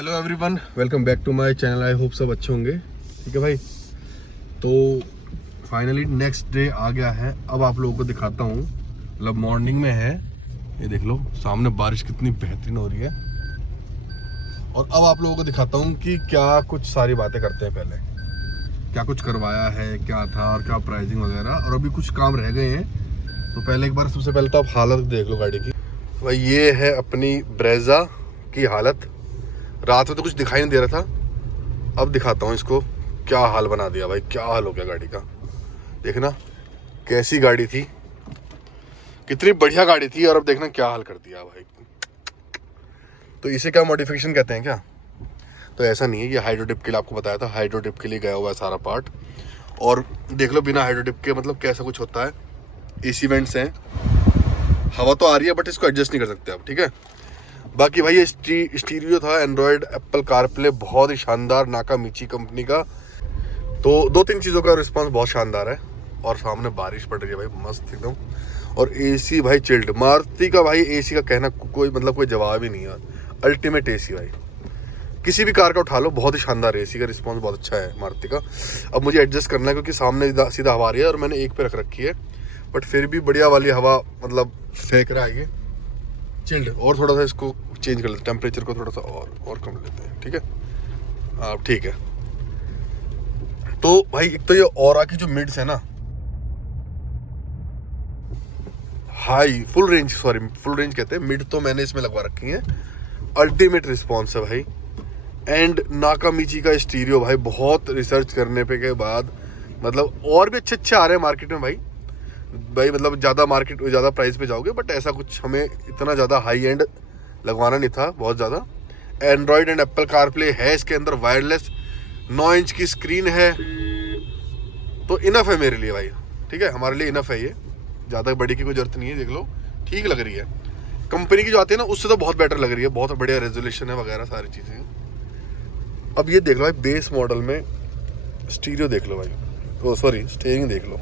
Hello everyone, welcome back to my channel. I hope सब अच्छे होंगे। ठीक है भाई, तो फाइनली नेक्स्ट डे आ गया है। अब आप लोगों को दिखाता हूँ, मतलब मॉर्निंग में है, ये देख लो सामने बारिश कितनी बेहतरीन हो रही है। और अब आप लोगों को दिखाता हूँ कि क्या कुछ सारी बातें करते हैं। पहले क्या कुछ करवाया है, क्या था और क्या प्राइसिंग वगैरह, और अभी कुछ काम रह गए हैं। तो पहले एक बार सबसे पहले तो आप हालत देख लो गाड़ी की। भाई ये है अपनी ब्रेजा की हालत। रात में तो कुछ दिखाई नहीं दे रहा था, अब दिखाता हूँ इसको। क्या हाल बना दिया भाई, क्या हाल हो गया गाड़ी का। देखना कैसी गाड़ी थी, कितनी बढ़िया गाड़ी थी, और अब देखना क्या हाल कर दिया भाई। तो इसे क्या मॉडिफिकेशन कहते हैं क्या? तो ऐसा नहीं है, ये हाइड्रो डिप के लिए आपको बताया था, हाइड्रो डिप के लिए गया हुआ है सारा पार्ट। और देख लो बिना हाइड्रो डिप के मतलब कैसा कुछ होता है। एसी वेंट्स हैं, हवा तो आ रही है बट इसको एडजस्ट नहीं कर सकते आप। ठीक है, बाकी भाई ये स्टीरियो था एंड्रॉयड एप्पल कारप्ले, बहुत ही शानदार, नाकामिची कंपनी का। तो दो तीन चीज़ों का रिस्पांस बहुत शानदार है। और सामने बारिश पड़ रही है भाई, मस्त एकदम। और एसी भाई चिल्ड, मारुति का भाई एसी का कहना कोई मतलब कोई जवाब ही नहीं है। अल्टीमेट एसी भाई, किसी भी कार का उठा लो, बहुत ही शानदार एसी का रिस्पांस बहुत अच्छा है मारुति का। अब मुझे एडजस्ट करना है क्योंकि सामने सीधा हवा आ रही है और मैंने एक पे रख रखी है, बट फिर भी बढ़िया वाली हवा मतलब फेंक रहा है ये चिल्ड। और थोड़ा सा इसको चेंज कर लेते हैं, टेम्परेचर को थोड़ा सा और कम लेते हैं। ठीक है, हाँ ठीक है। तो भाई एक तो ये ऑरा की जो मिड्स है ना, हाई फुल रेंज कहते हैं, मिड तो मैंने इसमें लगवा रखी है। अल्टीमेट रिस्पॉन्स है भाई। एंड नाकामिची का स्टीरियो भाई, बहुत रिसर्च करने पे के बाद मतलब और भी अच्छे अच्छे आ रहे हैं मार्केट में भाई मतलब ज़्यादा प्राइस पे जाओगे, बट ऐसा कुछ हमें इतना ज़्यादा हाई एंड लगवाना नहीं था बहुत ज़्यादा। एंड्रॉयड एंड एप्पल कारप्ले है इसके अंदर, वायरलेस 9 इंच की स्क्रीन है, तो इनफ है मेरे लिए भाई। ठीक है, हमारे लिए इनफ है ये, ज़्यादा बड़ी की कोई जरूरत नहीं है। देख लो ठीक लग रही है, कंपनी की जो आती है ना उससे तो बहुत बेटर लग रही है, बहुत बढ़िया रेजोल्यूशन है वगैरह सारी चीज़ें। अब ये देख लो भाई, बेस मॉडल में स्टीरियो देख लो भाई, ओ सॉरी स्टीयरिंग देख लो,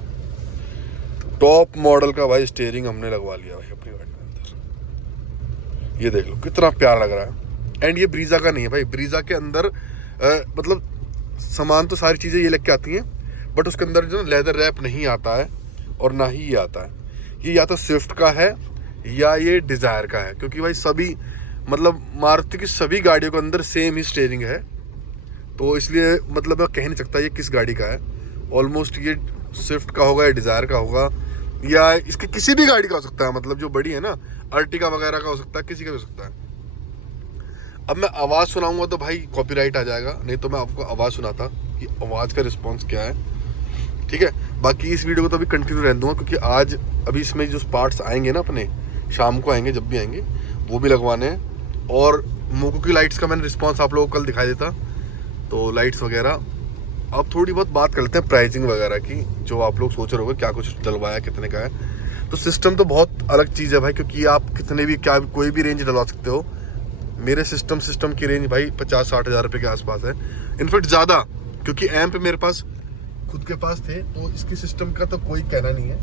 टॉप मॉडल का भाई स्टीयरिंग हमने लगवा लिया भाई अपनी गाड़ी के अंदर। ये देख लो कितना प्यारा लग रहा है। एंड ये ब्रीजा का नहीं है भाई, ब्रीजा के अंदर मतलब सामान तो सारी चीज़ें ये लेके आती हैं, बट उसके अंदर जो लेदर रैप नहीं आता है और ना ही ये आता है। ये या तो स्विफ्ट का है या ये डिज़ायर का है, क्योंकि भाई सभी मतलब मारुति की सभी गाड़ियों के अंदर सेम ही स्टीयरिंग है। तो इसलिए मतलब मैं कह नहीं सकता ये किस गाड़ी का है। ऑलमोस्ट ये स्विफ्ट का होगा या डिज़ायर का होगा, या इसके किसी भी गाड़ी का हो सकता है, मतलब जो बड़ी है ना, अर्टिगा वगैरह का हो सकता है, किसी का भी हो सकता है। अब मैं आवाज़ सुनाऊंगा तो भाई कॉपीराइट आ जाएगा, नहीं तो मैं आपको आवाज़ सुनाता कि आवाज़ का रिस्पॉन्स क्या है। ठीक है, बाकी इस वीडियो को तो अभी कंटिन्यू रहने दूंगा, क्योंकि आज अभी इसमें जो पार्ट्स आएंगे ना अपने, शाम को आएंगे, जब भी आएंगे वो भी लगवाने हैं। और मोको की लाइट्स का मैंने रिस्पॉन्स आप लोगों को कल दिखाई देता, तो लाइट्स वगैरह। अब थोड़ी बहुत बात कर लेते हैं प्राइसिंग वगैरह की, जो आप लोग सोच रहे होंगे क्या कुछ डलवाया कितने का है। तो सिस्टम तो बहुत अलग चीज़ है भाई, क्योंकि आप कितने भी कोई भी रेंज डलवा सकते हो। मेरे सिस्टम की रेंज भाई 50-60 हज़ार रुपये के आसपास है, इनफैक्ट ज़्यादा, क्योंकि एम्प मेरे पास खुद के पास थे, तो इसकी सिस्टम का तो कोई कहना नहीं है,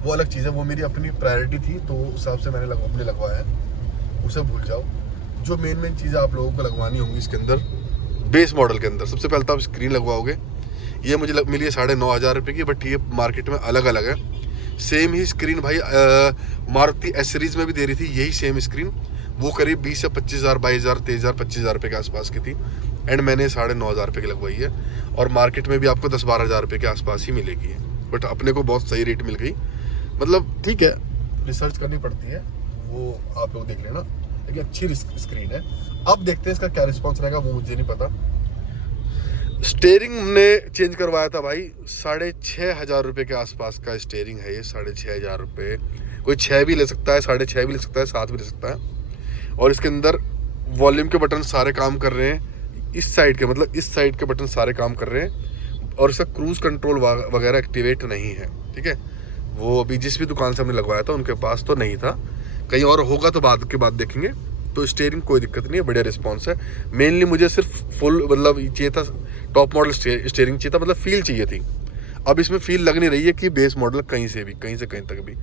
वो अलग चीज़ है, वो मेरी अपनी प्रायोरिटी थी, तो उस हिसाब से मैंने अपने लगवाया है, उसे भूल जाओ। जो मेन चीज़ें आप लोगों को लगवानी होंगी इसके अंदर, बेस मॉडल के अंदर, सबसे पहले तो आप स्क्रीन लगवाओगे। ये मुझे मिली है 9,500 रुपये की, बट ये मार्केट में अलग अलग है। सेम ही स्क्रीन भाई मारुति एस सीरीज़ में भी दे रही थी यही सेम स्क्रीन, वो करीब 20 से 25,000, 22,000, 23,000, 25,000 रुपये के आसपास की थी। एंड मैंने 9,500 रुपये की लगवाई है, और मार्केट में भी आपको 10-12 हज़ार रुपये के आसपास ही मिलेगी, बट अपने को बहुत सही रेट मिल गई। मतलब ठीक है, रिसर्च करनी पड़ती है, वो आप लोग देख लेना, लेकिन अच्छी स्क्रीन है। अब देखते हैं इसका क्या रिस्पॉन्स रहेगा, वो मुझे नहीं पता। स्टीयरिंग ने चेंज करवाया था भाई, 6,500 रुपये के आसपास का स्टीयरिंग है ये, 6,500 रुपये। कोई 6 भी ले सकता है, 6.5 भी ले सकता है, 7 भी ले सकता है। और इसके अंदर वॉल्यूम के बटन सारे काम कर रहे हैं, इस साइड के मतलब इस साइड के बटन सारे काम कर रहे हैं। और इसका क्रूज़ कंट्रोल वगैरह एक्टिवेट नहीं है। ठीक है, वो अभी जिस भी दुकान से हमने लगवाया था उनके पास तो नहीं था, कहीं और होगा तो बाद के बाद देखेंगे। तो स्टीयरिंग कोई दिक्कत नहीं है, बढ़िया रिस्पॉन्स है। मेनली मुझे सिर्फ फुल मतलब चाहिए था, टॉप मॉडल स्टीयरिंग चाहिए था, मतलब फील चाहिए थी। अब इसमें फील लग नहीं रही है कि बेस मॉडल कहीं से कहीं तक भी।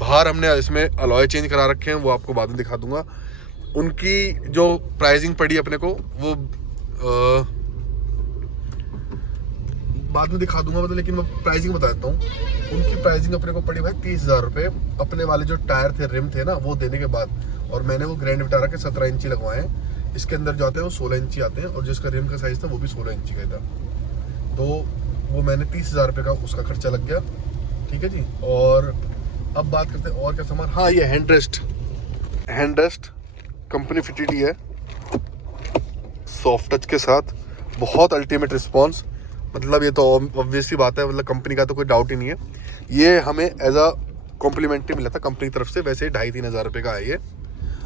बाहर हमने इसमें अलॉय चेंज करा रखे हैं, वो आपको बाद में दिखा दूंगा। उनकी जो प्राइसिंग पड़ी अपने को वो बाद में दिखा दूंगा मतलब, लेकिन मैं प्राइसिंग बता देता हूँ। उनकी प्राइसिंग अपने को पड़ी भाई 30,000 रुपये। अपने वाले जो टायर थे, रिम थे ना, वो देने के बाद। और मैंने वो ग्रैंड विटारा के 17 इंची लगवाए हैं। इसके अंदर जो आते हैं वो 16 इंची आते हैं, और जिसका रिम का साइज़ था वो भी 16 इंची का था। तो वो मैंने 30,000 रुपये का उसका खर्चा लग गया। ठीक है जी। और अब बात करते हैं और क्या सामान। हाँ, ये हैंड रेस्ट कंपनी फिटेड ही है, सॉफ्ट टच के साथ। बहुत अल्टीमेट रिस्पॉन्स, मतलब ये तो ऑब्वियस सी बात है, मतलब कंपनी का तो कोई डाउट ही नहीं है। ये हमें एज अ कॉम्प्लीमेंट्री मिला था कंपनी की तरफ से। वैसे 2,500-3 हज़ार रुपये का है ये,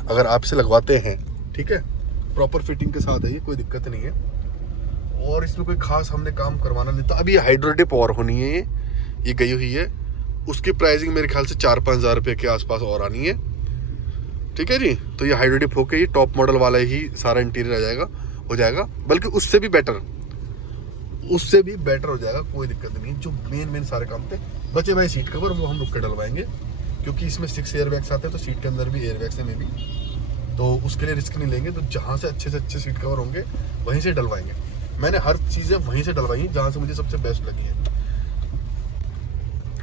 अगर आप इसे लगवाते हैं। ठीक है, प्रॉपर फिटिंग के साथ है ये, कोई दिक्कत नहीं है। और इसमें कोई खास हमने काम करवाना नहीं था। अभी ये हाइड्रो डिप और होनी है, ये गई हुई है। उसकी प्राइसिंग मेरे ख्याल से 4-5 हज़ार रुपये के आसपास और आनी है। ठीक है जी। तो ये हाइड्रो डिप होके ये टॉप मॉडल वाला ही सारा इंटीरियर हो जाएगा, बल्कि उससे भी बेटर हो जाएगा, कोई दिक्कत नहीं। जो मेन सारे काम थे बचे भाई सीट कवर, वो हम रुक के डलवाएंगे, क्योंकि इसमें 6 एयर बैग्स आते हैं, तो सीट के अंदर भी एयर बैग्स है में भी, तो उसके लिए रिस्क नहीं लेंगे। तो जहाँ से अच्छे सीट कवर होंगे वहीं से डलवाएंगे। मैंने हर चीज़ें वहीं से डलवाई जहाँ से मुझे सबसे बेस्ट लगी है।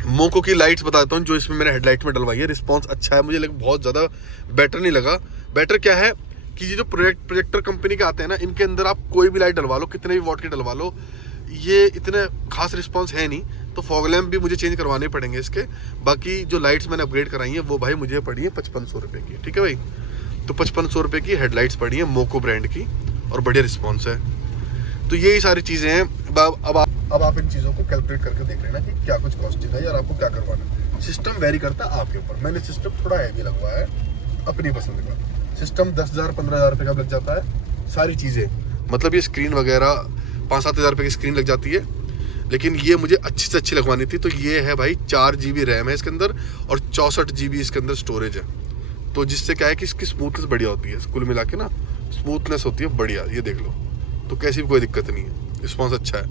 मोको की लाइट्स बताता हूँ, जो इसमें मैंने हेडलाइट में डलवाई है। रिस्पॉन्स अच्छा है मुझे, लेकिन बहुत ज़्यादा बेटर नहीं लगा। बेटर क्या है कि ये जो प्रोजेक्टर कंपनी के आते हैं ना, इनके अंदर आप कोई भी लाइट डलवा लो, कितने भी वॉट की डलवा लो, ये इतने खास रिस्पांस है नहीं। तो फॉग लैम्प भी मुझे चेंज करवाने पड़ेंगे इसके। बाकी जो लाइट्स मैंने अपग्रेड कराई हैं वो भाई मुझे पड़ी है 5500 रुपये की। ठीक है भाई, तो 5500 रुपये की हेडलाइट्स पड़ी हैं मोको ब्रांड की, और बढ़िया रिस्पॉन्स है। तो यही सारी चीज़ें हैं। अब आप इन चीज़ों को कैलकुलेट करके देख लेना कि क्या कुछ कॉस्टिंग है, यार आपको क्या करवाना है। सिस्टम वेरी करता है आपके ऊपर। मैंने सिस्टम थोड़ा हैवी लगवाया है अपनी पसंद का। सिस्टम 10,000-15,000 रुपये का लग जाता है। सारी चीज़ें मतलब ये स्क्रीन वगैरह 5-7 हज़ार रुपये की स्क्रीन लग जाती है, लेकिन ये मुझे अच्छी से अच्छी लगवानी थी। तो ये है भाई 4 GB रैम है इसके अंदर, और 64 GB इसके अंदर स्टोरेज है। तो जिससे क्या है कि इसकी स्मूथनेस बढ़िया होती है, कुल मिला के ना स्मूथनेस होती है बढ़िया। ये देख लो, तो कैसी भी कोई दिक्कत नहीं है, रिस्पॉन्स अच्छा है।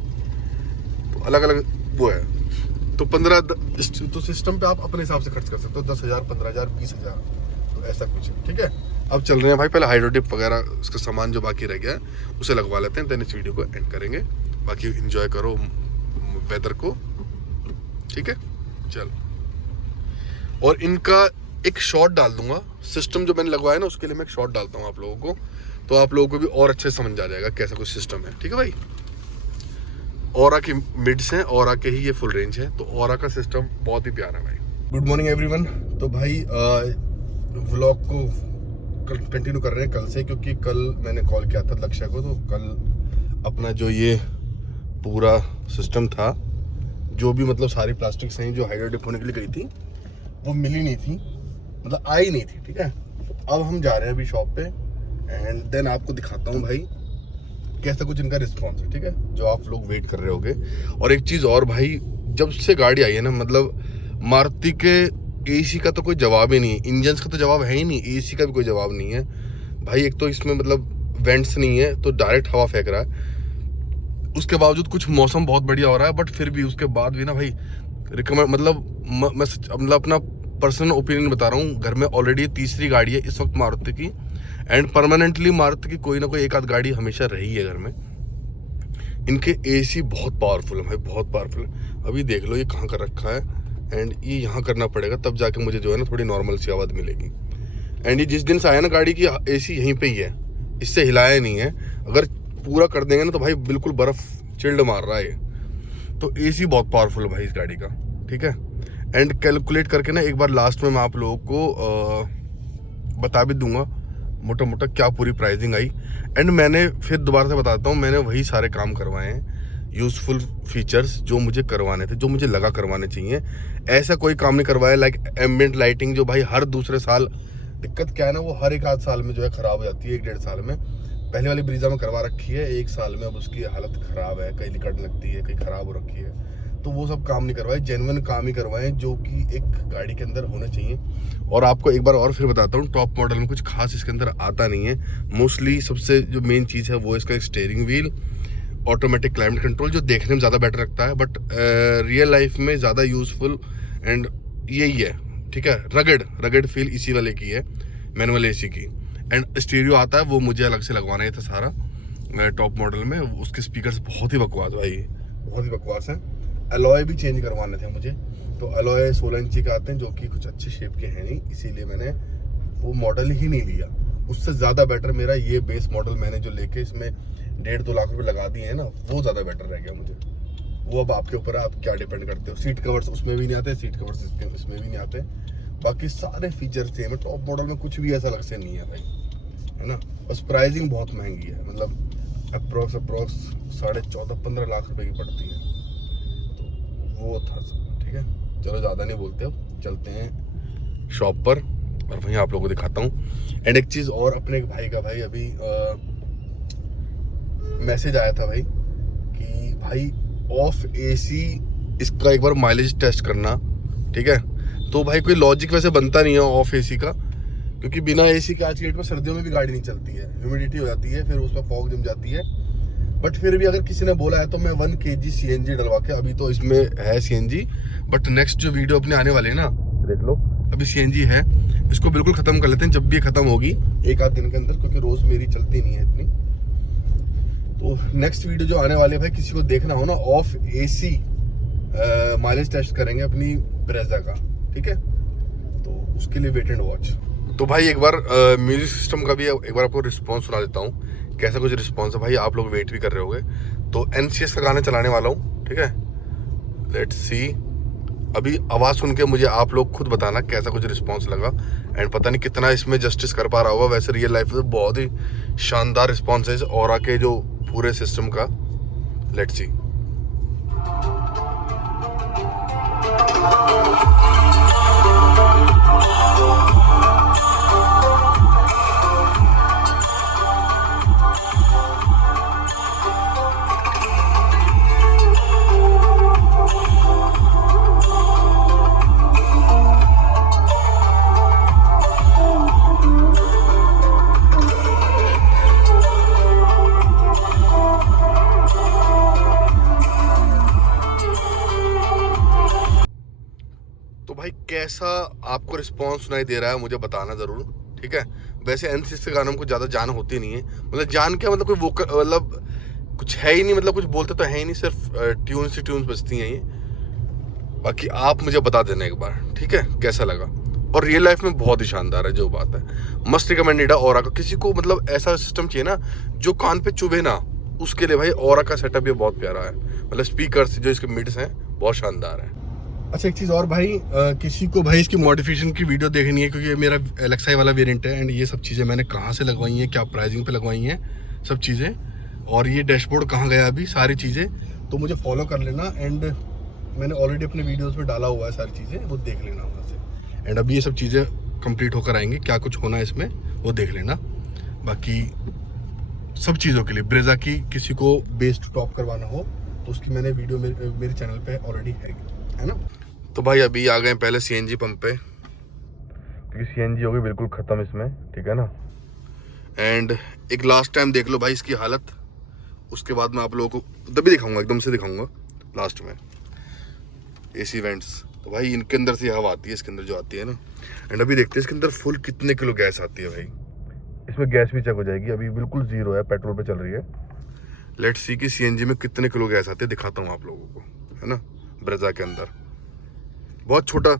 तो अलग अलग वो है। तो 15 तो सिस्टम पे आप अपने हिसाब से खर्च कर सकते हो, 10,000, 15,000, 20,000, तो ऐसा कुछ है। ठीक है, अब चल रहे हैं भाई, पहले हाइड्रोडिप वगैरह उसका सामान जो बाकी रह गया है उसे लगवा लेते हैं, देन इस वीडियो को एंड करेंगे। बाकी एंजॉय करो वेदर को। ठीक है, चल। और इनका एक शॉट डाल दूंगा, सिस्टम जो मैंने लगवाया ना उसके लिए मैं एक शॉट डालता हूँ आप लोगों को, तो आप लोगों को भी और अच्छे से समझ आ जाएगा कैसा कुछ सिस्टम है। ठीक है भाई, ऑरा की मिड्स हैं, ऑरा के ही ये फुल रेंज है, तो ऑरा का सिस्टम बहुत ही प्यारा है भाई। Good morning everyone. तो भाई व्लॉग को कंटिन्यू कर रहे हैं कल से, क्योंकि कल मैंने कॉल किया था लक्ष्य को, तो कल अपना जो ये पूरा सिस्टम था, जो भी मतलब सारी प्लास्टिक सही जो हाइड्रो डिप होने के लिए गई थी वो मिली नहीं थी, मतलब आई नहीं थी। ठीक है, अब हम जा रहे हैं अभी शॉप पे, एंड देन आपको दिखाता हूँ भाई कैसा कुछ इनका रिस्पॉन्स है। ठीक है, जो आप लोग वेट कर रहे होगे। और एक चीज़ और भाई, जब से गाड़ी आई है ना, मतलब मारुति के एसी का तो कोई जवाब ही नहीं है, इंजन्स का तो जवाब है ही नहीं, एसी का भी कोई जवाब नहीं है भाई। एक तो इसमें मतलब वेंट्स नहीं है, तो डायरेक्ट हवा फेंक रहा है। उसके बावजूद कुछ मौसम बहुत बढ़िया हो रहा है, बट फिर भी उसके बाद भी ना भाई रिकमेंड, मतलब अपना पर्सनल ओपिनियन बता रहा हूँ। घर में ऑलरेडी तीसरी गाड़ी है इस वक्त मारुति की, एंड परमानेंटली मारुति की कोई ना कोई एक आध गाड़ी हमेशा रही है घर में। इनके एसी बहुत पावरफुल है भाई, बहुत पावरफुल है। अभी देख लो ये कहाँ कर रखा है, एंड ये यहाँ करना पड़ेगा, तब जाके मुझे जो है ना थोड़ी नॉर्मल सी आवाज़ मिलेगी। एंड ये जिस दिन से आया ना गाड़ी की एसी यहीं पे ही है, इससे हिलाया नहीं है। अगर पूरा कर देंगे ना तो भाई बिल्कुल बर्फ़ चिल्ड मार रहा है ये। तो एसी बहुत पावरफुल है भाई इस गाड़ी का। ठीक है, एंड कैलकुलेट करके ना एक बार लास्ट में मैं आप लोगों को बता भी दूंगा मोटा मोटा क्या पूरी प्राइसिंग आई। एंड मैंने फिर दोबारा से बताता हूँ, मैंने वही सारे काम करवाए हैं, यूज़फुल फीचर्स जो मुझे करवाने थे, जो मुझे लगा करवाने चाहिए। ऐसा कोई काम नहीं करवाया लाइक एम्बिएंट लाइटिंग, जो भाई हर दूसरे साल दिक्कत क्या है ना, वो हर एक आध साल में जो है ख़राब हो जाती है, 1-1.5 साल में। पहले वाली ब्रीजा में करवा रखी है 1 साल में, अब उसकी हालत ख़राब है, कहीं लिकड़ लगती है, कहीं ख़राब हो रखी है। तो वो सब काम नहीं करवाए, जेन्युइन काम ही करवाए जो कि एक गाड़ी के अंदर होने चाहिए। और आपको एक बार और फिर बताता हूँ, टॉप मॉडल में कुछ खास इसके अंदर आता नहीं है। मोस्टली सबसे जो मेन चीज़ है वो इसका एक steering wheel, automatic climate control, जो देखने में ज़्यादा बेटर लगता है, बट रियल लाइफ में ज़्यादा यूज़फुल एंड यही है। ठीक है, रगड़ फील इसी वाले की है, मैनुअल एसी की। एंड स्टीरियो आता है वो मुझे अलग से लगवाना है, था सारा टॉप मॉडल में। उसके स्पीकर्स बहुत ही बकवास भाई, बहुत ही बकवास है। अलॉय भी चेंज करवाने थे मुझे, तो अलॉय 16 इंची का आते हैं जो कि कुछ अच्छे शेप के हैं नहीं, इसीलिए मैंने वो मॉडल ही नहीं लिया। उससे ज़्यादा बेटर मेरा ये बेस मॉडल मैंने जो लेके इसमें 1.5-2 लाख रुपए लगा दिए हैं ना, वो ज़्यादा बेटर रह गया मुझे। वो अब आपके ऊपर है, आप क्या डिपेंड करते हो। सीट कवर्स उसमें भी नहीं आते, सीट कवर्स इसमें भी नहीं आते, बाकी सारे फीचर सेम है। टॉप मॉडल में कुछ भी ऐसा अलग से नहीं है भाई, है ना। बस प्राइसिंग बहुत महंगी है, मतलब अप्रोक्स 14.5-15 लाख रुपए की पड़ती है, तो वो था सब। ठीक है, चलो ज़्यादा नहीं बोलते, अब चलते हैं शॉप पर और वहीं आप लोगों को दिखाता हूँ। एंड एक चीज़ और, अपने एक भाई का भाई अभी मैसेज आया था भाई कि भाई ऑफ एसी इसका एक बार माइलेज टेस्ट करना। ठीक है, तो भाई कोई लॉजिक वैसे बनता नहीं है ऑफ एसी का, क्योंकि बिना एसी के आज की डेट में सर्दियों में भी गाड़ी नहीं चलती है, ह्यूमिडिटी हो जाती है, फिर उसमें फॉग जम जाती है। बट फिर भी अगर किसी ने बोला है तो मैं 1 kg CNG डलवा के, अभी तो इसमें है CNG, बट नेक्स्ट जो वीडियो अपने आने वाले है ना, देख लो अभी CNG है, इसको बिल्कुल ख़त्म कर लेते हैं जब भी ख़त्म होगी, 1-8 दिन के अंदर, क्योंकि रोज़ मेरी चलती नहीं है इतनी। तो नेक्स्ट वीडियो जो आने वाले भाई, किसी को देखना हो ना ऑफ एसी माइलेज टेस्ट करेंगे अपनी ब्रेजा का। ठीक है, तो उसके लिए वेट एंड वॉच। तो भाई एक बार म्यूजिक सिस्टम का भी एक बार आपको रिस्पांस सुना देता हूँ, कैसा कुछ रिस्पांस है भाई। आप लोग वेट भी कर रहे होगे, तो NCS का गाना चलाने वाला हूँ। ठीक है, लेट्स सी, अभी आवाज़ सुन के मुझे आप लोग खुद बताना कैसा कुछ रिस्पांस लगा, एंड पता नहीं कितना इसमें जस्टिस कर पा रहा होगा। वैसे रियल लाइफ में बहुत ही शानदार रिस्पांस है इस ऑरा के जो पूरे सिस्टम का। Let's see. तो भाई कैसा आपको रिस्पांस सुनाई दे रहा है मुझे बताना ज़रूर। ठीक है, वैसे NCS के गानों को ज़्यादा जान होती नहीं है, मतलब जान क्या, मतलब कोई वोकल, मतलब कुछ है ही नहीं, मतलब कुछ बोलते तो है ही नहीं, सिर्फ ट्यून्स ही ट्यून्स बजती हैं ये। बाकी आप मुझे बता देना एक बार, ठीक है, कैसा लगा। और रियल लाइफ में बहुत ही शानदार है, जो बात है मस्त रिकमेंडेड है ऑरा का। किसी को मतलब ऐसा सिस्टम चाहिए ना जो कान पे चुभे ना, उसके लिए भाई ऑरा का सेटअप ये बहुत प्यारा है। मतलब स्पीकर्स जो इसके मिड्स हैं बहुत शानदार है। अच्छा एक चीज़ और भाई, किसी को भाई इसकी मॉडिफिकेशन की वीडियो देखनी है, क्योंकि ये मेरा एलेक्सा वाला वेरिएंट है, एंड ये सब चीज़ें मैंने कहाँ से लगवाई हैं, क्या प्राइसिंग पे लगवाई हैं सब चीज़ें, और ये डैशबोर्ड कहाँ गया अभी, सारी चीज़ें तो मुझे फॉलो कर लेना। एंड मैंने ऑलरेडी अपने वीडियोस में डाला हुआ है सारी चीज़ें, वो देख लेना वहाँ से। एंड अभी ये सब चीज़ें कंप्लीट होकर आएंगी, क्या कुछ होना है इसमें वो देख लेना। बाकी सब चीज़ों के लिए ब्रेजा की किसी को बेस टॉप करवाना हो तो उसकी मैंने वीडियो मेरे चैनल पे ऑलरेडी है ना। तो भाई अभी आ गए पहले CNG पंप पे, क्योंकि CNG हो गई बिल्कुल ख़त्म इसमें। ठीक है ना, एंड एक लास्ट टाइम देख लो भाई इसकी हालत, उसके बाद मैं आप लोगों को तभी दिखाऊंगा, एकदम से दिखाऊंगा लास्ट में। AC वेंट्स, तो भाई इनके अंदर से हवा आती है, इसके अंदर जो आती है ना। एंड अभी देखते हैं इसके अंदर फुल कितने किलो गैस आती है भाई। इसमें गैस भी चेक हो जाएगी, अभी बिल्कुल ज़ीरो है, पेट्रोल पे चल रही है। लेट्स सी कि CNG में कितने किलो गैस आते हैं, दिखाता हूँ आप लोगों को, है ना। ब्रेजा के अंदर बहुत छोटा,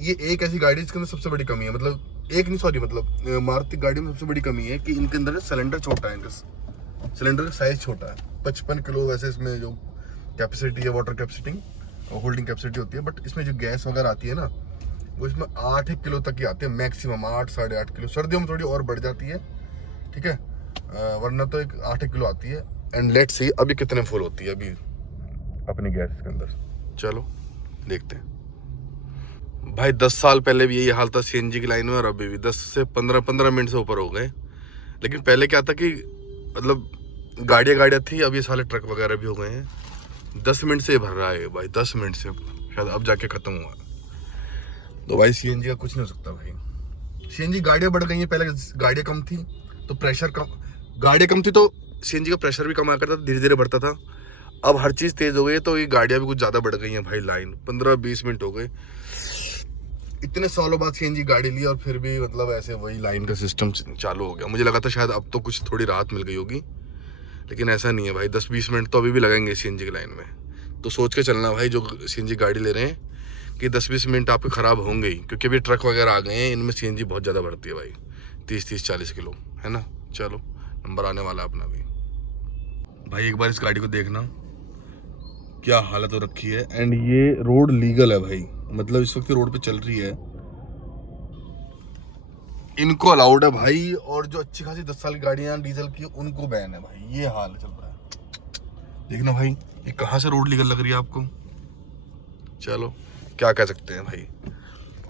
ये एक ऐसी गाड़ी जिसके अंदर सबसे बड़ी कमी है, मतलब एक नहीं सॉरी, मतलब मारुति गाड़ी में सबसे बड़ी कमी है कि इनके अंदर सिलेंडर छोटा है, इनका सिलेंडर का साइज छोटा है। 55 किलो वैसे इसमें जो कैपेसिटी है, वाटर कैपेसिटी होल्डिंग कैपेसिटी होती है, बट इसमें जो गैस वगैरह आती है ना, वो इसमें 8 किलो तक की आती है मैक्सिमम, 8-8.5 किलो। सर्दियों में थोड़ी और बढ़ जाती है, ठीक है, वरना तो 8 किलो आती है। एंड लेट्स सी अभी कितने फुल होती है अभी अपनी गैस के अंदर, चलो देखते हैं। भाई 10 साल पहले भी यही हाल था CNG की लाइन में, और अभी भी 10 से 15 मिनट से ऊपर हो गए। लेकिन पहले क्या था कि मतलब गाड़ियाँ थी, अब ये साले ट्रक वगैरह भी हो गए हैं। 10 मिनट से भर रहा है भाई, 10 मिनट से, शायद अब जाके ख़त्म हुआ। तो भाई CNG का कुछ नहीं हो सकता भाई। CNG गाड़ियाँ बढ़ गई हैं, पहले गाड़ियाँ कम थी तो प्रेशर कम, गाड़ियाँ कम थी तो CNG का प्रेशर भी कम आया करता था, धीरे धीरे बढ़ता था। अब हर चीज़ तेज़ हो गई है तो ये गाड़ियाँ भी कुछ ज़्यादा बढ़ गई हैं भाई। लाइन 15-20 मिनट हो गए, इतने सालों बाद सीएनजी गाड़ी ली और फिर भी मतलब ऐसे वही लाइन का सिस्टम चालू हो गया। मुझे लगा था शायद अब तो कुछ थोड़ी राहत मिल गई होगी, लेकिन ऐसा नहीं है भाई। 10-20 मिनट तो अभी भी लगेंगे सीएनजी की लाइन में। तो सोच के चलना भाई जो सीएनजी गाड़ी ले रहे हैं कि 10-20 मिनट आपके ख़राब होंगे ही, क्योंकि अभी ट्रक वगैरह आ गए हैं, इनमें सीएनजी बहुत ज़्यादा भरती है भाई, 30-40 किलो, है ना। चलो नंबर आने वाला है अपना भी भाई। एक बार इस गाड़ी को देखना क्या हालत हो रखी है। एंड ये रोड लीगल है भाई, मतलब इस वक्त रोड पे चल रही है, इनको अलाउड है भाई। और जो अच्छी खासी 10 साल की गाड़ियां डीजल की उनको बैन है भाई। ये हाल चल रहा है, देखना भाई ये कहाँ से रोड लीगल लग रही है आपको। चलो क्या कह सकते हैं भाई,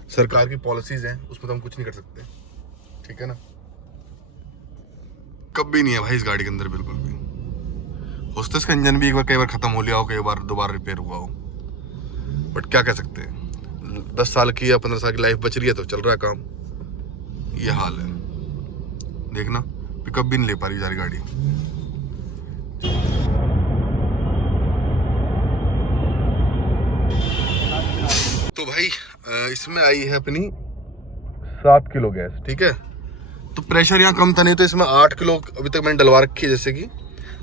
सरकार की पॉलिसीज हैं, उसमें तो हम कुछ नहीं कर सकते, ठीक है ना। कभी नहीं है भाई इस गाड़ी के अंदर बिल्कुल भी। हो सकता है इसका इंजन भी एक बार कई बार खत्म हो लिया हो, कई बार दोबारा रिपेयर हुआ हो, बट क्या कह सकते हैं। 10 साल की या 15 साल की लाइफ बच रही है तो चल रहा है काम। ये हाल है, देखना पिकअप भी नहीं ले पा रही सारी गाड़ी। तो भाई इसमें आई है अपनी 7 किलो गैस, ठीक है। तो प्रेशर यहाँ कम था, नहीं तो इसमें 8 किलो अभी तक मैंने डलवा रखी है, जैसे कि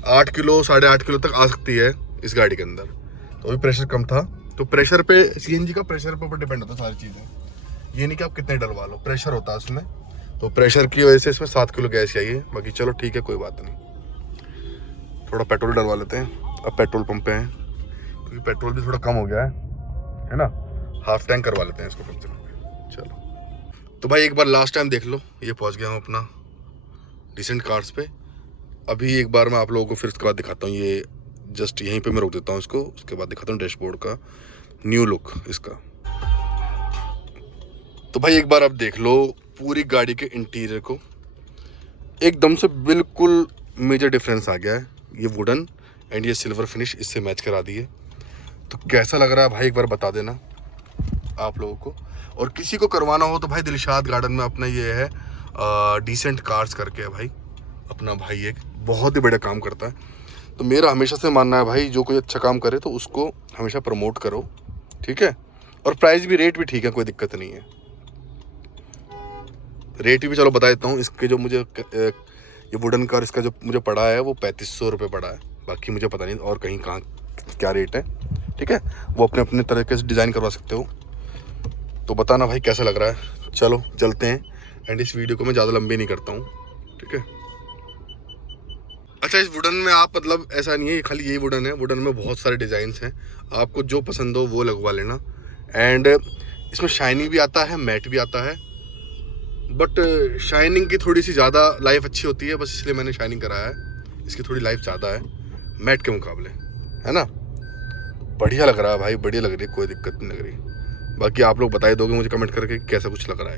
8 किलो 8.5 किलो तक आ सकती है इस गाड़ी के अंदर। तो अभी प्रेशर कम था, तो प्रेशर पे सीएनजी का प्रेशर पे ऊपर डिपेंड होता है सारी चीज़ें। ये नहीं कि आप कितने डलवा लो, प्रेशर होता है उसमें। तो प्रेशर की वजह से इसमें 7 किलो गैस चाहिए। बाकी चलो ठीक है, कोई बात नहीं। थोड़ा पेट्रोल डलवा लेते हैं, अब पेट्रोल पंप पे हैं, क्योंकि पेट्रोल भी थोड़ा कम हो गया है ना। हाफ टैंक करवा लेते हैं इसको कम से कम। चलो तो भाई एक बार लास्ट टाइम देख लो, ये पहुंच गया हूँ अपना डिसेंट कार्स पे। अभी एक बार मैं आप लोगों को फिर उसके बाद दिखाता हूँ, ये जस्ट यहीं पे मैं रोक देता हूँ इसको, उसके बाद दिखाता हूँ डैशबोर्ड का न्यू लुक इसका। तो भाई एक बार आप देख लो पूरी गाड़ी के इंटीरियर को, एकदम से बिल्कुल मेजर डिफरेंस आ गया है। ये वुडन एंड ये सिल्वर फिनिश इससे मैच करा दी है। तो कैसा लग रहा है भाई एक बार बता देना आप लोगों को। और किसी को करवाना हो तो भाई दिलशाद गार्डन में अपना ये है डिसेंट कार्स करके है भाई, अपना भाई एक बहुत ही बड़ा काम करता है। तो मेरा हमेशा से मानना है भाई, जो कोई अच्छा काम करे तो उसको हमेशा प्रमोट करो, ठीक है। और प्राइस भी, रेट भी ठीक है, कोई दिक्कत नहीं है। रेट भी चलो बता देता हूँ इसके। जो मुझे ये वुडन कार इसका जो मुझे पड़ा है वो 3500 रुपये पड़ा है। बाकी मुझे पता नहीं और कहीं कहाँ क्या रेट है, ठीक है। वो अपने अपने तरीके से डिज़ाइन करवा सकते हो। तो बताना भाई कैसा लग रहा है। चलो चलते हैं, एंड इस वीडियो को मैं ज़्यादा लंबी नहीं करता हूँ, ठीक है। अच्छा इस वुडन में आप मतलब ऐसा नहीं है खाली यही वुडन है, वुडन में बहुत सारे डिज़ाइंस हैं, आपको जो पसंद हो वो लगवा लेना। एंड इसमें शाइनिंग भी आता है, मैट भी आता है, बट शाइनिंग की थोड़ी सी ज़्यादा लाइफ अच्छी होती है, बस इसलिए मैंने शाइनिंग कराया है। इसकी थोड़ी लाइफ ज़्यादा है मैट के मुकाबले, है ना। बढ़िया लग रहा है भाई, बढ़िया लग रही है, कोई दिक्कत नहीं लग रही। बाकी आप लोग बता ही दोगे मुझे कमेंट करके कैसा कुछ लग रहा है।